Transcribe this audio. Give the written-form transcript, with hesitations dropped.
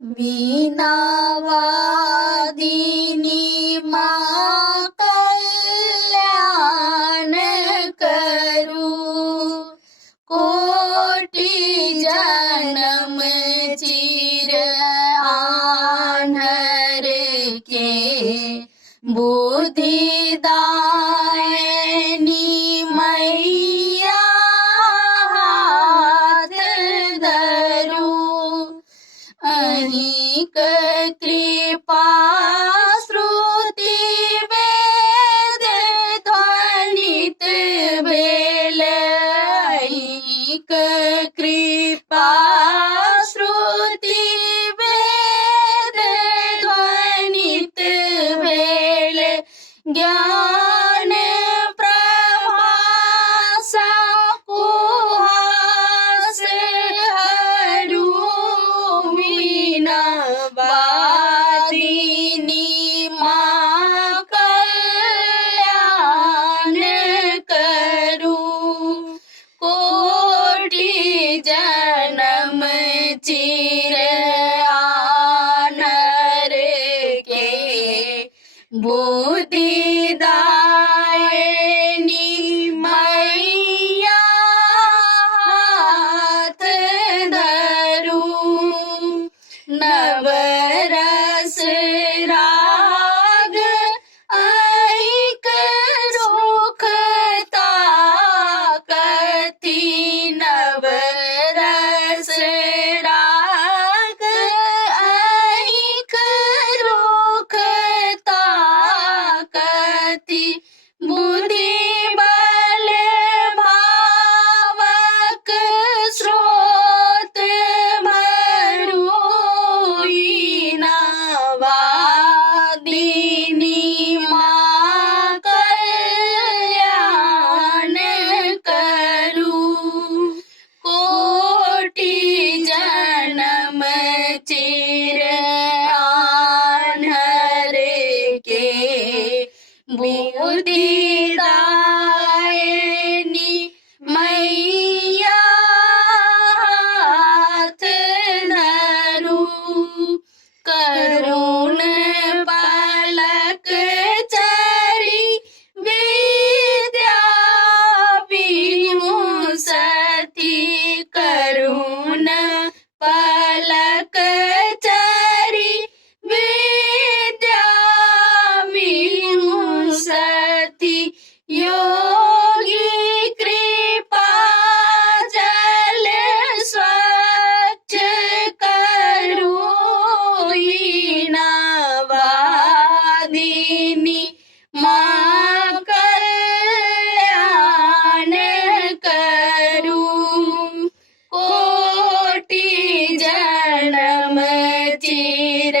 वीणावादिनी माँ कल्याण करू, कोटि जन्म चिर आन्हर के बुद्धिदायिनी मैया हाथ धरू, अहिक कृपा श्रुति वेद ध्वनित भेल, अहिक कृपा श्रुति वेद ध्वनित भेल, ज्ञान प्रभासा कुहास हरू, वीणावादिनी माँ कल्याण करू, कोटि जन्म चिर आन्हर के बुद्धिदायिनी मैया हाथ धरू, नवरस राग ऐक रुखता कथी, नवरस राग ऐक रुखता कथी, बुद्धि बल भावक स्रोत भरू, वीणावादिनी माँ कल्याण करू, कोटि जन्म चिर आन्हर के बुद्धिदायिनी मैया हाथ धरू, करुण पलक चरी विद्या विमुसती, करुण पलक चरी विद्या विमुसती, योगी कृपा जल स्वच्छ करू, वीणावादिनी माँ कल्याण करू, कोटि जन्म चिर